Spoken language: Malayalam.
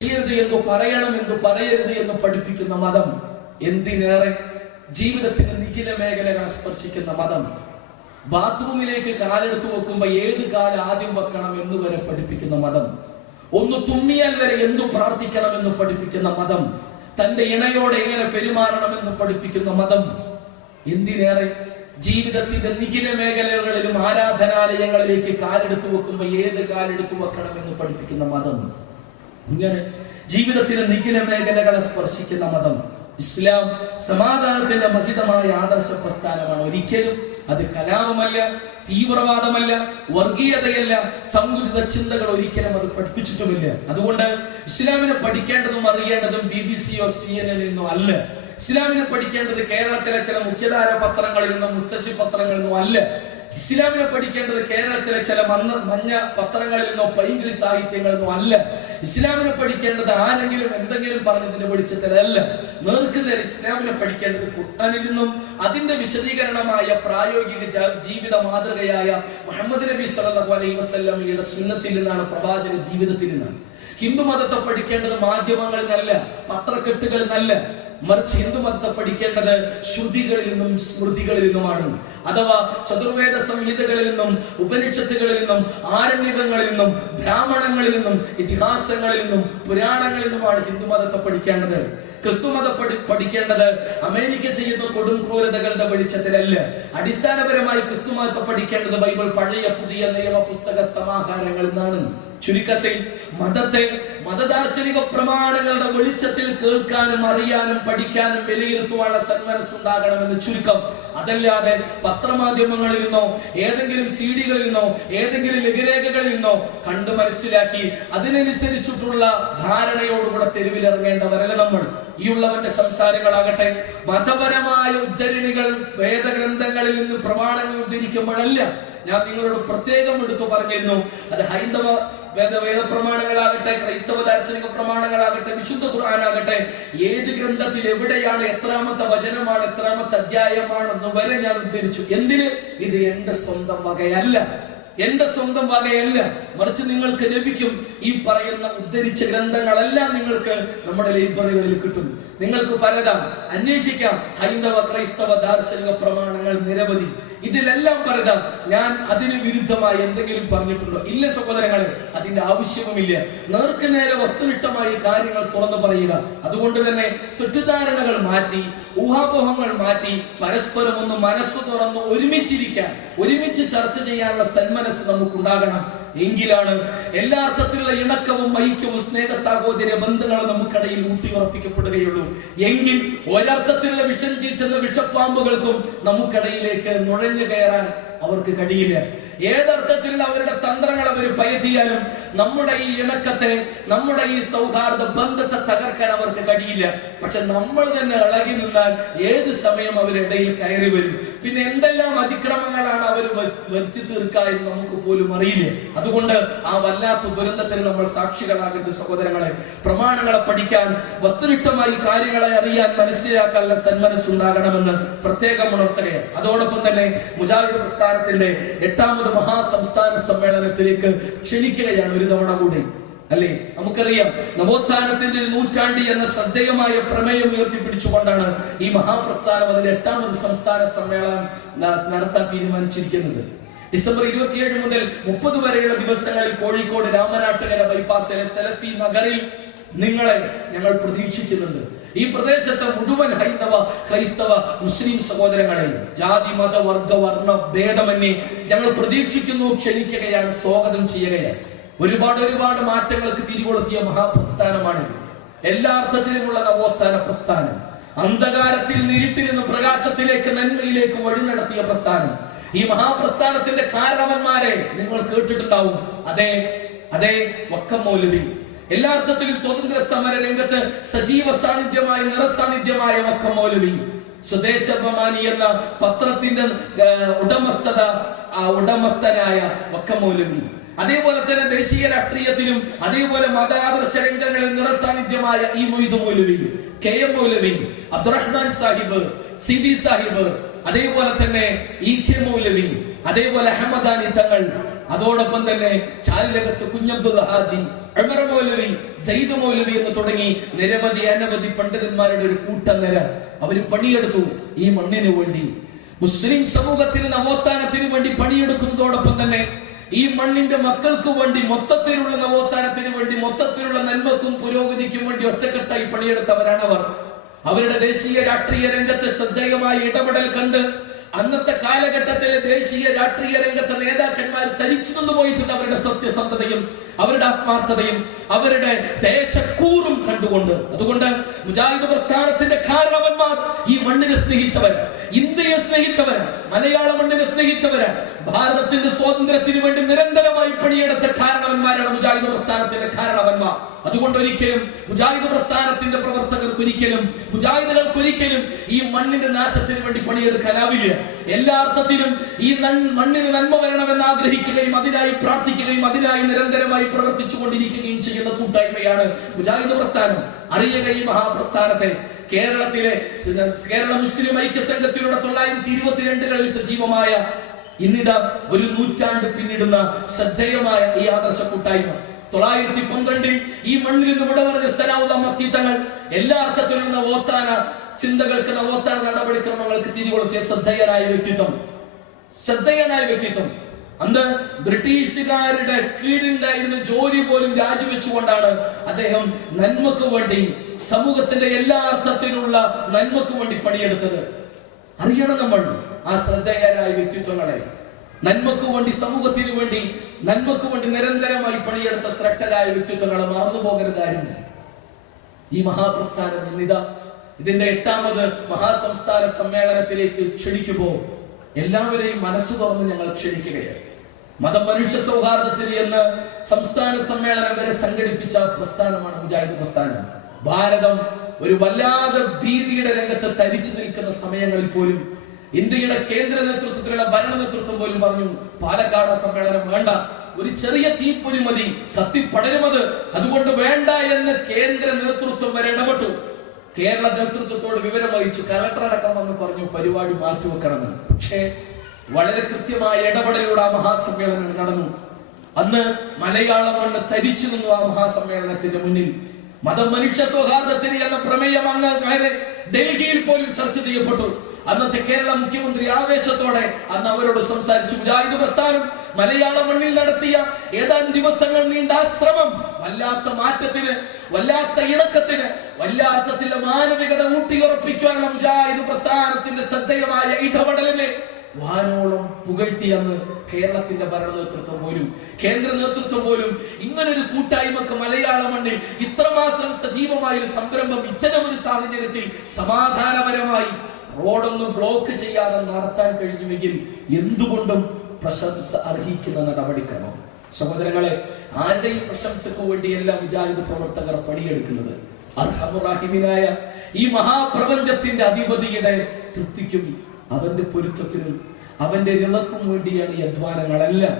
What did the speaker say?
ചെയ്യരുത് എന്ന് പറയണം എന്ന് പറയരുത് എന്ന് പഠിപ്പിക്കുന്ന മതം, എന്തിനേറെ ജീവിതത്തിന്റെ നിഖില മേഖലകളെ സ്പർശിക്കുന്ന മതം, ബാത്റൂമിലേക്ക് കാലെടുത്തു വെക്കുമ്പോ ഏത് കാല് ആദ്യം വെക്കണം എന്ന് വരെ പഠിപ്പിക്കുന്ന മതം, ഒന്ന് തുമ്മിയാൽ വരെ എന്തു പ്രാർത്ഥിക്കണം എന്ന് പഠിപ്പിക്കുന്ന മതം, തന്റെ ഇണയോടെ എങ്ങനെ പെരുമാറണമെന്ന് പഠിപ്പിക്കുന്ന മതം, എന്തിനേറെ ജീവിതത്തിന്റെ നിഖില മേഖലകളിലും ആരാധനാലയങ്ങളിലേക്ക് കാലെടുത്തു വെക്കുമ്പോ ഏത് കാലെടുത്തു വെക്കണം എന്ന് പഠിപ്പിക്കുന്ന മതം. ഇങ്ങനെ ജീവിതത്തിന്റെ നിഖില മേഖലകളെ സ്പർശിക്കുന്ന മതം ഇസ്ലാം സമാധാനത്തിന്റെ മഹിതമായ ആദർശ പ്രസ്ഥാനമാണ്. ഒരിക്കലും അത് കലാപമല്ല, തീവ്രവാദമല്ല, വർഗീയതയല്ല, സങ്കുചിത ചിന്തകൾ ഒരിക്കലും അത് പഠിപ്പിച്ചിട്ടുമില്ല. അതുകൊണ്ട് ഇസ്ലാമിനെ പഠിക്കേണ്ടതും അറിയേണ്ടതും BBC-യോ CNN-ൽ നിന്നോ അല്ല. ഇസ്ലാമിനെ പഠിക്കേണ്ടത് കേരളത്തിലെ ചില മുഖ്യധാര പത്രങ്ങളിൽ നിന്നും മുത്തശ്ശി പത്രങ്ങളിൽ നിന്നും അല്ല. ഇസ്ലാമിനെ പഠിക്കേണ്ടത് കേരളത്തിലെ ചില മഞ്ഞ പത്രങ്ങളിൽ നിന്നോ പൈങ്കിളി സാഹിത്യങ്ങളിൽ നിന്നോ അല്ല. ഇസ്ലാമിനെ പഠിക്കേണ്ടത് ആരെങ്കിലും എന്തെങ്കിലും പറഞ്ഞതിന്റെ വെളിച്ചത്തിലല്ല. നേർക്കുനേർ ഇസ്ലാമിനെ പഠിക്കേണ്ടത് ഖുർആനിൽ നിന്നും അതിന്റെ വിശദീകരണമായ പ്രായോഗിക ജീവിത മാതൃകയായ മുഹമ്മദ് നബി സ്വല്ലല്ലാഹു അലൈഹി വസല്ലമയുടെ സുന്നത്തിൽ നിന്നാണ്, പ്രവാചക ജീവിതത്തിൽ നിന്നാണ്. ഹിന്ദു മതത്തെ പഠിക്കേണ്ടത് മാധ്യമങ്ങളിൽ നിന്നല്ല, പത്രക്കെട്ടുകളിൽ നിന്നല്ല, മറിച്ച് ഹിന്ദു മതത്തെ പഠിക്കേണ്ടത് ശ്രുതികളിൽ നിന്നും സ്മൃതികളിൽ നിന്നുമാണ്. അഥവാ ചതുർവേദ സംഹിതകളിൽ നിന്നും ഉപനിഷത്തുകളിൽ നിന്നും ആരണ്യകങ്ങളിൽ നിന്നും ബ്രാഹ്മണങ്ങളിൽ നിന്നും ഇതിഹാസങ്ങളിൽ നിന്നും പുരാണങ്ങളിൽ നിന്നുമാണ് ഹിന്ദു മതത്തെ പഠിക്കേണ്ടത്. ക്രിസ്തു മതം പഠിക്കേണ്ടത് അമേരിക്ക ചെയ്യുന്ന കൊടും ക്രൂരതകളുടെ വെളിച്ചത്തിലല്ല. അടിസ്ഥാനപരമായി ക്രിസ്തു മതത്തെ പഠിക്കേണ്ടത് ബൈബിൾ പഴയ പുതിയ നിയമ പുസ്തക സമാഹാരങ്ങളിൽ നിന്നാണ്. ചുരുക്കത്തിൽ മതത്തെ മതദാർശനിക പ്രമാണങ്ങളുടെ വെളിച്ചത്തിൽ കേൾക്കാനും അറിയാനും പഠിക്കാനും വിലയിരുത്തുവാനുള്ള സന്മനസ്സുണ്ടാകണമെന്ന് ചുരുക്കം. അതല്ലാതെ പത്രമാധ്യമങ്ങളിൽ നിന്നോ ഏതെങ്കിലും CD-കളിൽ നിന്നോ ഏതെങ്കിലും ലഘുലേഖകളിൽ നിന്നോ കണ്ടു മനസ്സിലാക്കി അതിനനുസരിച്ചിട്ടുള്ള ധാരണയോടുകൂടെ തെരുവിലിറങ്ങേണ്ടവരല്ല നമ്മൾ. ഈ ഉള്ളവന്റെ സംസാരങ്ങളാകട്ടെ മതപരമായ ഉദ്ധരണികൾ വേദഗ്രന്ഥങ്ങളിൽ നിന്ന് പ്രമാണങ്ങൾ ഉദ്ധരിക്കുമ്പോഴല്ല. ഞാൻ നിങ്ങളോട് പ്രത്യേകം എടുത്തു പറഞ്ഞിരുന്നു, അത് ഹൈന്ദവ വേദ പ്രമാണങ്ങളാകട്ടെ, ക്രൈസ്തവ ദാർശനിക പ്രമാണങ്ങളാകട്ടെ, വിശുദ്ധ ഖുർആനാകട്ടെ, ഏത് ഗ്രന്ഥത്തിൽ എവിടെയാണ്, എത്രാമത്തെ വചനമാണ്, എത്രാമത്തെ അധ്യായമാണെന്ന് വരെ ഞാൻ ഉദ്ധരിച്ചു. എന്തിന്? ഇത് എന്റെ സ്വന്തം വകയല്ല, എന്റെ സ്വന്തം വകയല്ല, മറിച്ച് നിങ്ങൾക്ക് ലഭിക്കും. ഈ പറയുന്ന ഉദ്ധരിച്ച ഗ്രന്ഥങ്ങളെല്ലാം നിങ്ങൾക്ക് നമ്മുടെ ലൈബ്രറികളിൽ കിട്ടും. നിങ്ങൾക്ക് പലതാം അന്വേഷിക്കാം. ഹൈന്ദവ ക്രൈസ്തവ ദാർശനിക പ്രമാണങ്ങൾ നിരവധി. ഇതിലെല്ലാം പലതാം. ഞാൻ അതിന് വിരുദ്ധമായി എന്തെങ്കിലും പറഞ്ഞിട്ടുണ്ടോ? ഇല്ല സഹോദരങ്ങളെ, അതിന്റെ ആവശ്യവുമില്ല. നേർക്ക് നേരെ വസ്തുനിഷ്ഠമായി കാര്യങ്ങൾ തുറന്നു പറയുക. അതുകൊണ്ട് തന്നെ തെറ്റിദ്ധാരണകൾ മാറ്റി, ഊഹാപോഹങ്ങൾ മാറ്റി, പരസ്പരം ഒന്ന് മനസ്സ് തുറന്ന് ഒരുമിച്ചിരിക്കാൻ, ഒരുമിച്ച് ചർച്ച ചെയ്യാനുള്ള സന്മനസ് നമുക്കുണ്ടാകണം. എങ്കിലാണ് എല്ലാ അർത്ഥത്തിലുള്ള ഇണക്കവും ഐക്യവും സ്നേഹ സാഹോദര്യ ബന്ധങ്ങളും നമുക്കിടയിൽ ഊട്ടിയുറപ്പിക്കപ്പെടുകയുള്ളൂ. എങ്കിൽ ഒരർത്ഥത്തിലുള്ള വിഷം ചീറ്റുന്ന വിഷപ്പാമ്പുകൾക്കും നമുക്കിടയിലേക്ക് നുഴഞ്ഞു കയറാൻ അവർക്ക് കഴിയില്ല. ഏതർത്ഥത്തിലുള്ള അവരുടെ തന്ത്രങ്ങൾ അവർ പയറ്റിയാലും നമ്മുടെ ഈ ഇണക്കത്തെ, നമ്മുടെ ഈ സൗഹാർദ്ദ ബന്ധത്തെ തകർക്കാൻ അവർക്ക് കഴിയില്ല. പക്ഷെ നമ്മൾ തന്നെ ഇളകി നിന്നാൽ ഏത് സമയം അവരിടയിൽ കയറി വരും. പിന്നെ എന്തെല്ലാം അതിക്രമങ്ങളാണ് അവർ വരുത്തി തീർക്കുക എന്ന് നമുക്ക് പോലും അറിയില്ല. അതുകൊണ്ട് ആ വല്ലാത്ത ദുരന്തത്തിന് നമ്മൾ സാക്ഷികളാകേണ്ട സഹോദരങ്ങളെ. പ്രമാണങ്ങളെ പഠിക്കാൻ, വസ്തുനിഷ്ഠമായി കാര്യങ്ങളെ അറിയാൻ, മനസ്സിലാക്കാനുള്ള സന്മനസ്സുണ്ടാകണമെന്ന് പ്രത്യേകം ഉണർത്തുകയാണ്. അതോടൊപ്പം തന്നെ മുജാഹിദ് പ്രസ്ഥാനത്തിന്റെ 8ാമത് മഹാസംസ്ഥാന സമ്മേളനത്തിലേക്ക് ക്ഷണിക്കുകയാണ് ഒരു തവണ കൂടി. അല്ലേ, നമുക്കറിയാം നവോത്ഥാനത്തിന്റെ നൂറ്റാണ്ടി എന്ന ശ്രദ്ധേയമായ പ്രമേയം ഉയർത്തിപ്പിടിച്ചുകൊണ്ടാണ് ഈ മഹാപ്രസ്ഥാനം അതിന്റെ 8ാമത് സംസ്ഥാന സമ്മേളനം നടത്താൻ തീരുമാനിച്ചിരിക്കുന്നത്. ഡിസംബർ 27 മുതൽ 30 വരെയുള്ള ദിവസങ്ങളിൽ കോഴിക്കോട് രാമനാട്ടുകര ബൈപ്പാസിലെ സലഫി നഗറിൽ നിങ്ങളെ ഞങ്ങൾ പ്രതീക്ഷിക്കുന്നുണ്ട്. ഈ പ്രദേശത്തെ മുഴുവൻ ഹൈന്ദവ ക്രൈസ്തവ മുസ്ലിം സഹോദരങ്ങളെ ജാതി മത വർഗ വർണ്ണ ഭേദമന്യേ ഞങ്ങൾ പ്രതീക്ഷിക്കുന്നു, ക്ഷണിക്കുകയാണ്, സ്വാഗതം ചെയ്യുകയാണ്. ഒരുപാട് മാറ്റങ്ങൾക്ക് തിരികൊളുത്തിയ മഹാപ്രസ്ഥാനമാണിത്. എല്ലാ അർത്ഥത്തിലുമുള്ള നവോത്ഥാന പ്രസ്ഥാനം, അന്ധകാരത്തിൽ ഇരുട്ടിൽ നിന്ന് പ്രകാശത്തിലേക്ക്, നന്മയിലേക്ക് വഴി നടത്തിയ പ്രസ്ഥാനം. ഈ മഹാപ്രസ്ഥാനത്തിന്റെ കാരണവന്മാരെ നിങ്ങൾ കേട്ടിട്ടുണ്ടാവും. അതെ വക്കം മൗലവി. എല്ലാ അർത്ഥത്തിലും സ്വതന്ത്ര സമര രംഗത്ത് സജീവ സാന്നിധ്യമായ, നിറസാന്നിധ്യമായ വക്കം മൗലവി. സ്വദേശാഭിമാനി എന്ന പത്രത്തിന്റെ ഉടമസ്ഥനായ വക്കം മൗലവി. അതേപോലെ തന്നെ ദേശീയ രാഷ്ട്രീയത്തിലും അതേപോലെ മതാദർശ രംഗങ്ങളിൽ നിറസാന്നിധ്യമായ ഈ മൊയ്തു മൗലവി, KM മൗലവി, അബ്ദുറഹ്മാൻ സാഹിബ്, സിദി സാഹിബ്, അതേപോലെ തന്നെ EK മൗലവി, അതേപോലെ അഹമ്മദാനി തങ്ങൾ, അതോടൊപ്പം തന്നെ ചാലിലകത്ത് കുഞ്ഞബ്ദുൽ ഹാജി, ഉമർ മൗലവി, സയ്യിദ് മൗലവി എന്ന് തുടങ്ങി നിരവധി അനവധി പണ്ഡിതന്മാരുടെ ഒരു കൂട്ടനിര അവര് പണിയെടുത്തു ഈ മണ്ണിന് വേണ്ടി. മുസ്ലിം സമൂഹത്തിന് നവോത്ഥാനത്തിന് വേണ്ടി പണിയെടുക്കുന്നതോടൊപ്പം തന്നെ ഈ മണ്ണിന്റെ മക്കൾക്ക് വേണ്ടി മൊത്തത്തിലുള്ള നവോത്ഥാനത്തിന് വേണ്ടി, മൊത്തത്തിലുള്ള നന്മക്കും പുരോഗതിക്കും വേണ്ടി ഒറ്റക്കെട്ടായി പണിയെടുത്തവരാണ് അവർ. അവരുടെ ദേശീയ രാഷ്ട്രീയ രംഗത്തെ ശ്രദ്ധേയമായ ഇടപെടൽ കണ്ട് അന്നത്തെ കാലഘട്ടത്തിലെ ദേശീയ രാഷ്ട്രീയ രംഗത്തെ നേതാക്കന്മാർ തരിച്ചു നിന്ന് പോയിട്ടുണ്ട്. അവരുടെ സത്യസന്ധതയും അവരുടെ ആത്മാർത്ഥതയും അവരുടെ ദേശക്കൂറും കണ്ടുകൊണ്ട്. അതുകൊണ്ട് മുജാഹിദ് പ്രസ്ഥാനത്തിന്റെ കാരണവന്മാർ ഈ മണ്ണിനെ സ്നേഹിച്ചവരാണ്, ഇന്ത്യയെ സ്നേഹിച്ചവരാണ്, മലയാള മണ്ണിനെ സ്നേഹിച്ചവരാണ്. ഭാരതത്തിന്റെ സ്വാതന്ത്ര്യത്തിന് വേണ്ടി നിരന്തരമായി പണിയെടുത്ത കാരണവന്മാരാണ് മുജാഹിദ് പ്രസ്ഥാനത്തിന്റെ കാരണവന്മാർ. അതുകൊണ്ട് ഒരിക്കലും മുജാഹിദ് പ്രസ്ഥാനത്തിന്റെ പ്രവർത്തകർക്ക് ഒരിക്കലും, മുജാഹിദുകൾക്ക് ഒരിക്കലും ഈ മണ്ണിന്റെ നാശത്തിന് വേണ്ടി പണിയെടുക്കാനാവില്ല. എല്ലാ അർത്ഥത്തിലും ഈ മണ്ണിന് നന്മ വരണമെന്ന് ആഗ്രഹിക്കുകയും അതിനായി പ്രാർത്ഥിക്കുകയും അതിനായി നിരന്തരമായി പ്രവർത്തിച്ചു കൊണ്ടിരിക്കുകയും ചെയ്യുന്ന കൂട്ടായ്മയാണ് മുജാഹിദ് പ്രസ്ഥാനം. അറിയുക ഈ മഹാപ്രസ്ഥാനത്തെ. കേരളത്തിലെ കേരള മുസ്ലിം ഐക്യ സംഘത്തിലൂടെ 1922 സജീവമായ ഇന്നിതാ ഒരു നൂറ്റാണ്ട് പിന്നിടുന്ന ശ്രദ്ധേയമായ ഈ ആദർശ കൂട്ടായ്മ 912 ഈ മണ്ണിൽ നിന്ന് വിട പറഞ്ഞ സ്ഥലങ്ങൾ എല്ലാ അർത്ഥത്തിലുള്ള നവോത്ഥാന ചിന്തകൾക്ക്, നവോത്ഥാന നടപടിക്രമങ്ങൾക്ക് തിരികൊളുത്തിയ ശ്രദ്ധേയനായ വ്യക്തിത്വം. അന്ന് ബ്രിട്ടീഷുകാരുടെ കീഴിലുണ്ടായിരുന്ന ജോലി പോലും രാജിവെച്ചുകൊണ്ടാണ് അദ്ദേഹം നന്മക്ക് വേണ്ടി, സമൂഹത്തിന്റെ എല്ലാ അർത്ഥത്തിലുള്ള നന്മക്ക് വേണ്ടി പണിയെടുത്തത്. അറിയണം നമ്മൾ ആ ശ്രദ്ധേയരായ വ്യക്തിത്വങ്ങളെ. നന്മക്ക് വേണ്ടി, സമൂഹത്തിന് വേണ്ടി, നന്മക്ക് വേണ്ടി നിരന്തരമായി പണിയെടുത്ത ശ്രദ്ധരായ വ്യക്തിത്വങ്ങളെ മറന്നു പോകരുതായിരുന്നു. ഈ മഹാപ്രസ്ഥാനം ഇന്നിതാ ഇതിന്റെ 8ാമത് മഹാസംസ്ഥാന സമ്മേളനത്തിലേക്ക് ക്ഷണിക്കുമ്പോൾ എല്ലാവരെയും മനസ്സ് തുറന്ന് ഞങ്ങൾ ക്ഷണിക്കുകയാണ്. മനുഷ്യ സൗഹാർദ്ദത്തിന് എന്ന് സംസ്ഥാന സമ്മേളനം വരെ സംഘടിപ്പിച്ച പ്രസ്ഥാനമാണ് മുജാഹിദ് പ്രസ്ഥാനം. ഭാരതം ഒരു വല്ലാതെ ഭീതിയുടെ രംഗത്ത് തരിച്ചു നിൽക്കുന്ന സമയങ്ങളിൽ പോലും ഇന്ത്യയുടെ കേന്ദ്ര നേതൃത്വത്തിലുള്ള ഭരണ നേതൃത്വം പോലും പറഞ്ഞു, പാലക്കാട് സമ്മേളനം വേണ്ട, ഒരു ചെറിയ തീപ്പൊരി മതി, കത്തിപ്പടരുമത്, അതുകൊണ്ട് വേണ്ട എന്ന് കേന്ദ്ര നേതൃത്വം വരെ ഇടപെട്ടു. കേരള നേതൃത്വത്തോട് വിവരം വഹിച്ചു, കലക്ടർ അടക്കം വന്ന് പറഞ്ഞു പരിപാടി മാറ്റിവെക്കണമെന്ന്. പക്ഷേ വളരെ കൃത്യമായ ഇടപെടലിലൂടെ ആ മഹാസമ്മേളനം നടന്നു. അന്ന് മലയാള മണ്ണ് തരിച്ചു നിന്നു ആ മഹാസമ്മേളനത്തിന്റെ മുന്നിൽ. മനുഷ്യ സൗഹാർദ്ദത്തിന് എന്ന പ്രമേയം അങ്ങ് ഡൽഹിയിൽ പോലും ചർച്ച ചെയ്യപ്പെട്ടു. അന്നത്തെ കേരള മുഖ്യമന്ത്രി ആവേശത്തോടെ അന്ന് അവരോട് സംസാരിച്ചു. മുജാഹിദ് പ്രസ്ഥാനം മലയാള മണ്ണിൽ നടത്തിയ ഏതാനും ദിവസങ്ങൾ നീണ്ട ശ്രമം വല്ലാത്ത മാറ്റത്തിന്, വല്ലാത്ത ഇണക്കത്തിന്, വല്ലാത്ത മാനവികത ഊട്ടിയുറപ്പിക്കാനുള്ള മുജാഹിദ് പ്രസ്ഥാനത്തിന്റെ ശ്രദ്ധേയമായ ഇടപെടലിനെ വാനോളം പുകഴ്ത്തിയെന്ന് കേരളത്തിന്റെ ഭരണ നേതൃത്വം പോലും, കേന്ദ്ര നേതൃത്വം പോലും ഇങ്ങനൊരു കൂട്ടായ്മക്ക് മലയാള മണ്ണിൽ ഇത്രമാത്രം സജീവമായ ഒരു സംരംഭം ഇത്തരം ഒരു സാഹചര്യത്തിൽ സമാധാനപരമായി റോഡൊന്നും ബ്ലോക്ക് ചെയ്യാതെ നടത്താൻ കഴിഞ്ഞുവെങ്കിൽ എന്തുകൊണ്ടും പ്രശംസ അർഹിക്കുന്ന നടപടിക്രമം. സഹോദരങ്ങളെ, ആരുടെയും പ്രശംസക്ക് വേണ്ടിയല്ല മുജാഹിദ് പ്രവർത്തകർ പണിയെടുക്കുന്നത്. അർഹമുറാഹിമിനായ ഈ മഹാപ്രപഞ്ചത്തിന്റെ അധിപതിയുടെ തൃപ്തിക്കും അവന്റെ പൊരുത്തത്തിനും അവന്റെ നിലക്കും വേണ്ടിയാണ് ഈ അധ്വാനങ്ങളെല്ലാം.